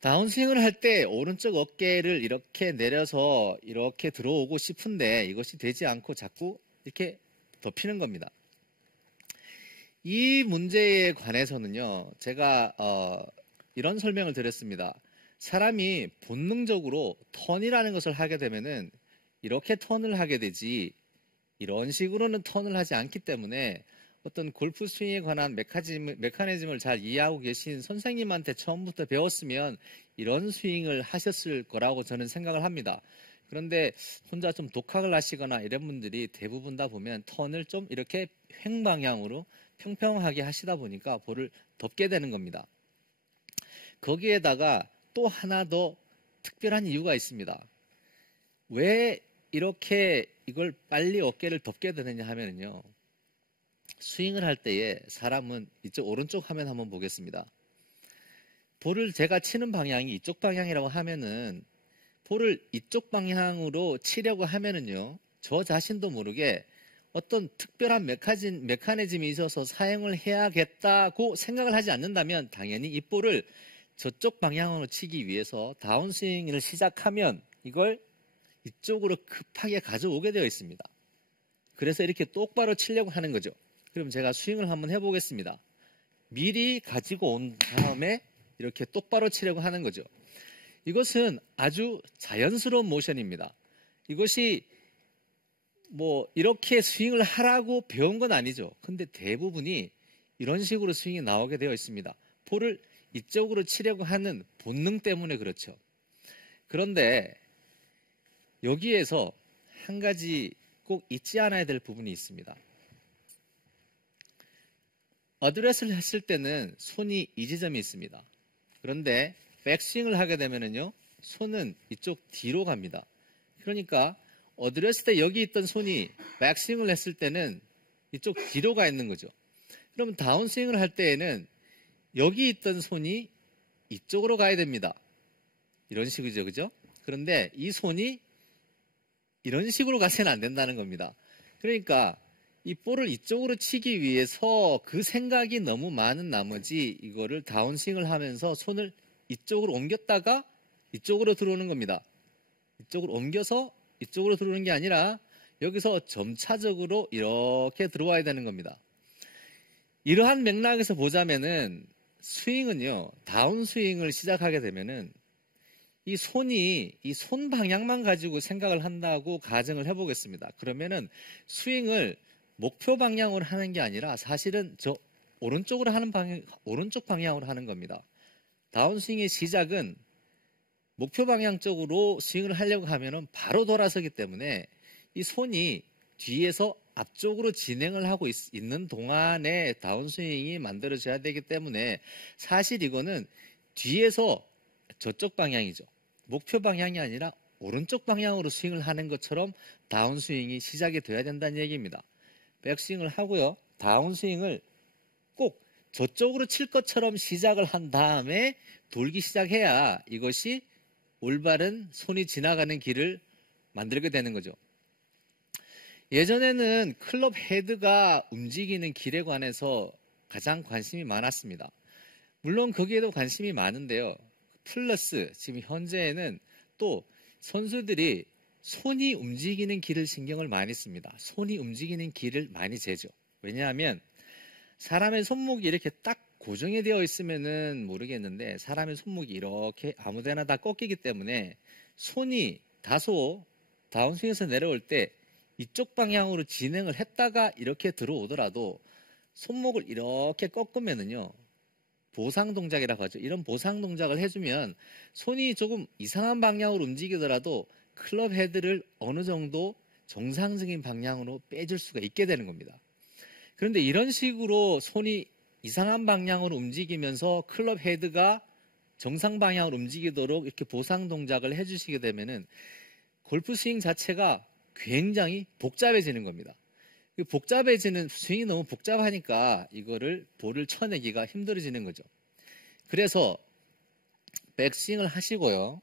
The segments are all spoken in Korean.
다운스윙을 할 때 오른쪽 어깨를 이렇게 내려서 이렇게 들어오고 싶은데 이것이 되지 않고 자꾸 이렇게 덮이는 겁니다. 이 문제에 관해서는요, 제가 이런 설명을 드렸습니다. 사람이 본능적으로 턴이라는 것을 하게 되면은 이렇게 턴을 하게 되지 이런 식으로는 턴을 하지 않기 때문에 어떤 골프 스윙에 관한 메커니즘을 잘 이해하고 계신 선생님한테 처음부터 배웠으면 이런 스윙을 하셨을 거라고 저는 생각을 합니다. 그런데 혼자 좀 독학을 하시거나 이런 분들이 대부분 다 보면 턴을 좀 이렇게 횡방향으로 평평하게 하시다 보니까 볼을 덮게 되는 겁니다. 거기에다가 또 하나 더 특별한 이유가 있습니다. 왜 이렇게 이걸 빨리 어깨를 덮게 되느냐 하면요. 스윙을 할 때에 사람은 이쪽 오른쪽 화면 한번 보겠습니다. 볼을 제가 치는 방향이 이쪽 방향이라고 하면은 볼을 이쪽 방향으로 치려고 하면은요. 저 자신도 모르게 어떤 특별한 메커니즘이 있어서 사용을 해야겠다고 생각을 하지 않는다면 당연히 이 볼을 저쪽 방향으로 치기 위해서 다운스윙을 시작하면 이걸 이쪽으로 급하게 가져오게 되어 있습니다. 그래서 이렇게 똑바로 치려고 하는 거죠. 그럼 제가 스윙을 한번 해보겠습니다. 미리 가지고 온 다음에 이렇게 똑바로 치려고 하는 거죠. 이것은 아주 자연스러운 모션입니다. 이것이 뭐 이렇게 스윙을 하라고 배운 건 아니죠. 근데 대부분이 이런 식으로 스윙이 나오게 되어 있습니다. 볼을 이쪽으로 치려고 하는 본능 때문에 그렇죠. 그런데 여기에서 한 가지 꼭 잊지 않아야 될 부분이 있습니다. 어드레스를 했을 때는 손이 이 지점이 있습니다. 그런데 백스윙을 하게 되면은요, 손은 이쪽 뒤로 갑니다. 그러니까 어드레스 때 여기 있던 손이 백스윙을 했을 때는 이쪽 뒤로 가 있는 거죠. 그러면 다운스윙을 할 때에는 여기 있던 손이 이쪽으로 가야 됩니다. 이런 식이죠, 그죠? 그런데 이 손이 이런 식으로 가서는 안 된다는 겁니다. 그러니까 이 볼을 이쪽으로 치기 위해서 그 생각이 너무 많은 나머지 이거를 다운스윙을 하면서 손을 이쪽으로 옮겼다가 이쪽으로 들어오는 겁니다. 이쪽으로 옮겨서 이쪽으로 들어오는 게 아니라 여기서 점차적으로 이렇게 들어와야 되는 겁니다. 이러한 맥락에서 보자면은 스윙은요, 다운스윙을 시작하게 되면은 이 손이 이 손 방향만 가지고 생각을 한다고 가정을 해보겠습니다. 그러면은 스윙을 목표 방향으로 하는 게 아니라 사실은 저 오른쪽으로 하는 오른쪽 방향으로 하는 겁니다. 다운스윙의 시작은 목표 방향 쪽으로 스윙을 하려고 하면은 바로 돌아서기 때문에 이 손이 뒤에서 앞쪽으로 진행을 하고 있는 동안에 다운스윙이 만들어져야 되기 때문에 사실 이거는 뒤에서 저쪽 방향이죠. 목표 방향이 아니라 오른쪽 방향으로 스윙을 하는 것처럼 다운스윙이 시작이 돼야 된다는 얘기입니다. 백스윙을 하고요. 다운스윙을 꼭 저쪽으로 칠 것처럼 시작을 한 다음에 돌기 시작해야 이것이 올바른 손이 지나가는 길을 만들게 되는 거죠. 예전에는 클럽 헤드가 움직이는 길에 관해서 가장 관심이 많았습니다. 물론 거기에도 관심이 많은데요. 플러스 지금 현재에는 또 선수들이 손이 움직이는 길을 신경을 많이 씁니다. 손이 움직이는 길을 많이 재죠. 왜냐하면 사람의 손목이 이렇게 딱 고정이 되어 있으면은 모르겠는데 사람의 손목이 이렇게 아무데나 다 꺾이기 때문에 손이 다소 다운스윙에서 내려올 때 이쪽 방향으로 진행을 했다가 이렇게 들어오더라도 손목을 이렇게 꺾으면은요, 보상 동작이라고 하죠. 이런 보상 동작을 해주면 손이 조금 이상한 방향으로 움직이더라도 클럽 헤드를 어느 정도 정상적인 방향으로 빼줄 수가 있게 되는 겁니다. 그런데 이런 식으로 손이 이상한 방향으로 움직이면서 클럽 헤드가 정상 방향으로 움직이도록 이렇게 보상 동작을 해주시게 되면은 골프 스윙 자체가 굉장히 복잡해지는 겁니다. 복잡해지는 스윙이 너무 복잡하니까 이거를 볼을 쳐내기가 힘들어지는 거죠. 그래서 백스윙을 하시고요.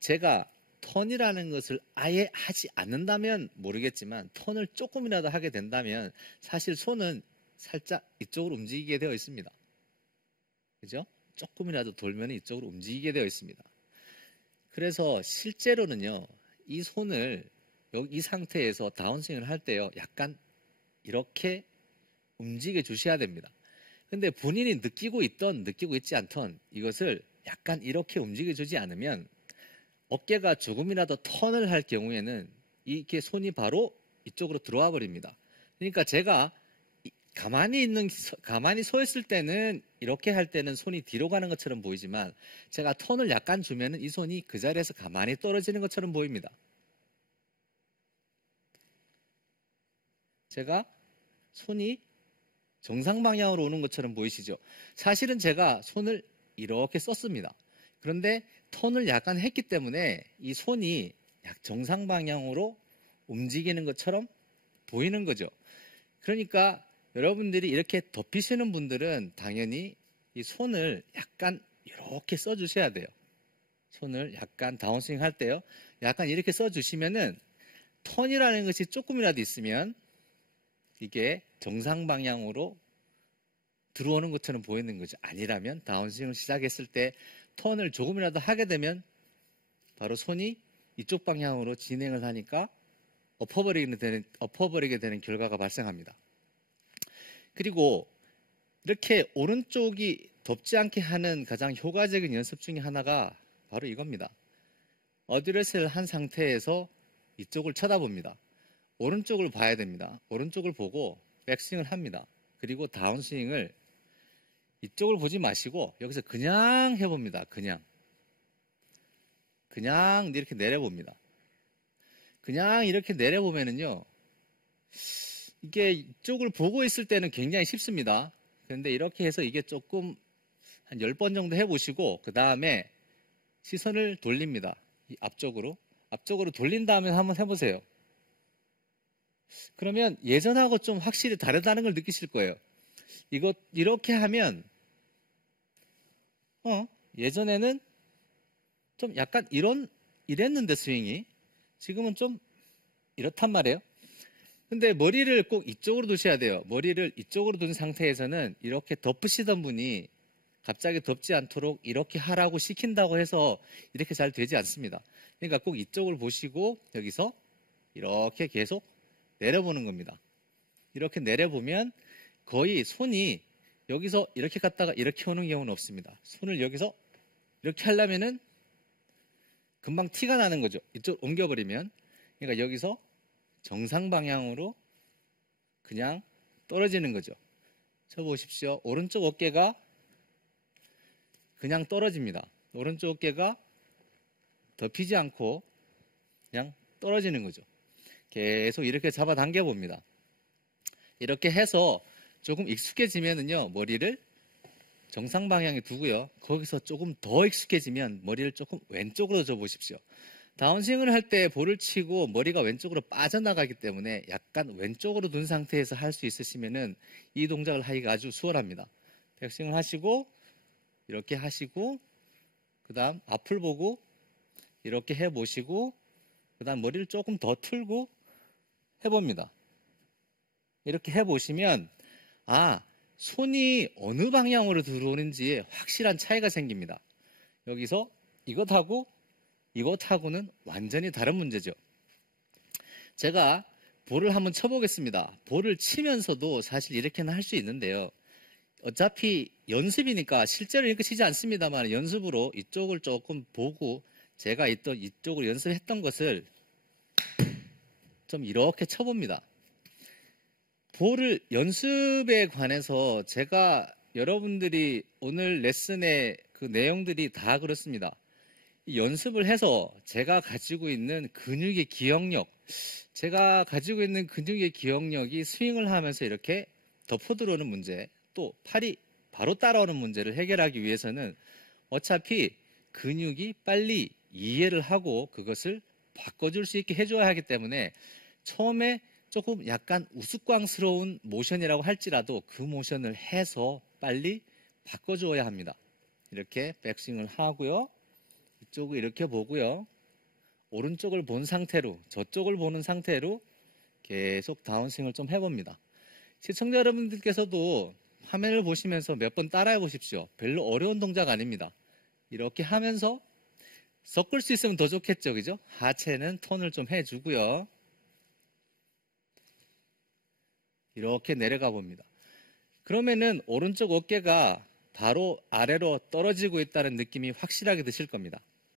제가 턴이라는 것을 아예 하지 않는다면 모르겠지만 턴을 조금이라도 하게 된다면 사실 손은 살짝 이쪽으로 움직이게 되어 있습니다. 그죠? 조금이라도 돌면 이쪽으로 움직이게 되어 있습니다. 그래서 실제로는요, 이 손을 이 상태에서 다운스윙을 할 때요, 약간 이렇게 움직여 주셔야 됩니다. 근데 본인이 느끼고 있던 느끼고 있지 않던 이것을 약간 이렇게 움직여 주지 않으면 어깨가 조금이라도 턴을 할 경우에는 이렇게 손이 바로 이쪽으로 들어와 버립니다. 그러니까 제가 가만히 서 있을 때는 이렇게 할 때는 손이 뒤로 가는 것처럼 보이지만 제가 턴을 약간 주면은 이 손이 그 자리에서 가만히 떨어지는 것처럼 보입니다. 제가 손이 정상 방향으로 오는 것처럼 보이시죠? 사실은 제가 손을 이렇게 썼습니다. 그런데 턴을 약간 했기 때문에 이 손이 약 정상 방향으로 움직이는 것처럼 보이는 거죠. 그러니까 여러분들이 이렇게 덮이시는 분들은 당연히 이 손을 약간 이렇게 써주셔야 돼요. 손을 약간 다운스윙 할 때요. 약간 이렇게 써주시면은 턴이라는 것이 조금이라도 있으면 이게 정상 방향으로 들어오는 것처럼 보이는 거죠. 아니라면 다운스윙을 시작했을 때 턴을 조금이라도 하게 되면 바로 손이 이쪽 방향으로 진행을 하니까 엎어버리게 되는 결과가 발생합니다. 그리고 이렇게 오른쪽이 덮지 않게 하는 가장 효과적인 연습 중에 하나가 바로 이겁니다. 어드레스를 한 상태에서 이쪽을 쳐다봅니다. 오른쪽을 봐야 됩니다. 오른쪽을 보고 백스윙을 합니다. 그리고 다운스윙을 이쪽을 보지 마시고 여기서 그냥 해봅니다. 그냥 이렇게 내려봅니다. 그냥 이렇게 내려보면은요, 이게 이쪽을 보고 있을 때는 굉장히 쉽습니다. 그런데 이렇게 해서 이게 조금 한 10번 정도 해보시고 그 다음에 시선을 돌립니다. 이 앞쪽으로 돌린 다음에 한번 해보세요. 그러면 예전하고 좀 확실히 다르다는 걸 느끼실 거예요. 이렇게 하면 예전에는 좀 약간 이랬는데 스윙이 지금은 좀 이렇단 말이에요. 근데 머리를 꼭 이쪽으로 두셔야 돼요. 머리를 이쪽으로 둔 상태에서는 이렇게 덮으시던 분이 갑자기 덮지 않도록 이렇게 하라고 시킨다고 해서 이렇게 잘 되지 않습니다. 그러니까 꼭 이쪽을 보시고 여기서 이렇게 계속 내려보는 겁니다. 이렇게 내려보면 거의 손이 여기서 이렇게 갔다가 이렇게 오는 경우는 없습니다. 손을 여기서 이렇게 하려면은 금방 티가 나는 거죠. 이쪽 옮겨버리면. 그러니까 여기서 정상 방향으로 그냥 떨어지는 거죠. 쳐 보십시오. 오른쪽 어깨가 그냥 떨어집니다. 오른쪽 어깨가 덮이지 않고 그냥 떨어지는 거죠. 계속 이렇게 잡아당겨 봅니다. 이렇게 해서 조금 익숙해지면은요, 머리를 정상 방향에 두고요. 거기서 조금 더 익숙해지면 머리를 조금 왼쪽으로 줘보십시오. 다운스윙을 할 때 볼을 치고 머리가 왼쪽으로 빠져나가기 때문에 약간 왼쪽으로 둔 상태에서 할 수 있으시면은 이 동작을 하기가 아주 수월합니다. 백스윙을 하시고 이렇게 하시고 그 다음 앞을 보고 이렇게 해보시고 그 다음 머리를 조금 더 틀고 해봅니다. 이렇게 해보시면 손이 어느 방향으로 들어오는지에 확실한 차이가 생깁니다. 여기서 이것하고는 완전히 다른 문제죠. 제가 볼을 한번 쳐보겠습니다. 볼을 치면서도 사실 이렇게는 할 수 있는데요. 어차피 연습이니까 실제로 이렇게 치지 않습니다만 연습으로 이쪽을 조금 보고 제가 이쪽으로 연습했던 것을 좀 이렇게 쳐봅니다. 볼을 연습에 관해서 제가 여러분들이 오늘 레슨의 그 내용들이 다 그렇습니다. 이 연습을 해서 제가 가지고 있는 근육의 기억력이 스윙을 하면서 이렇게 덮어 들어오는 문제, 또 팔이 바로 따라오는 문제를 해결하기 위해서는 어차피 근육이 빨리 이해를 하고 그것을 바꿔줄 수 있게 해줘야 하기 때문에 처음에 조금 약간 우스꽝스러운 모션이라고 할지라도 그 모션을 해서 빨리 바꿔줘야 합니다. 이렇게 백스윙을 하고요. 이쪽을 이렇게 보고요. 오른쪽을 본 상태로 저쪽을 보는 상태로 계속 다운스윙을 좀 해봅니다. 시청자 여러분들께서도 화면을 보시면서 몇 번 따라해 보십시오. 별로 어려운 동작 아닙니다. 이렇게 하면서 섞을 수 있으면 더 좋겠죠. 그죠? 하체는 턴을 좀 해주고요. 이렇게 내려가 봅니다. 그러면은 오른쪽 어깨가 바로 아래로 떨어지고 있다는 느낌이 확실하게 드실 겁니다.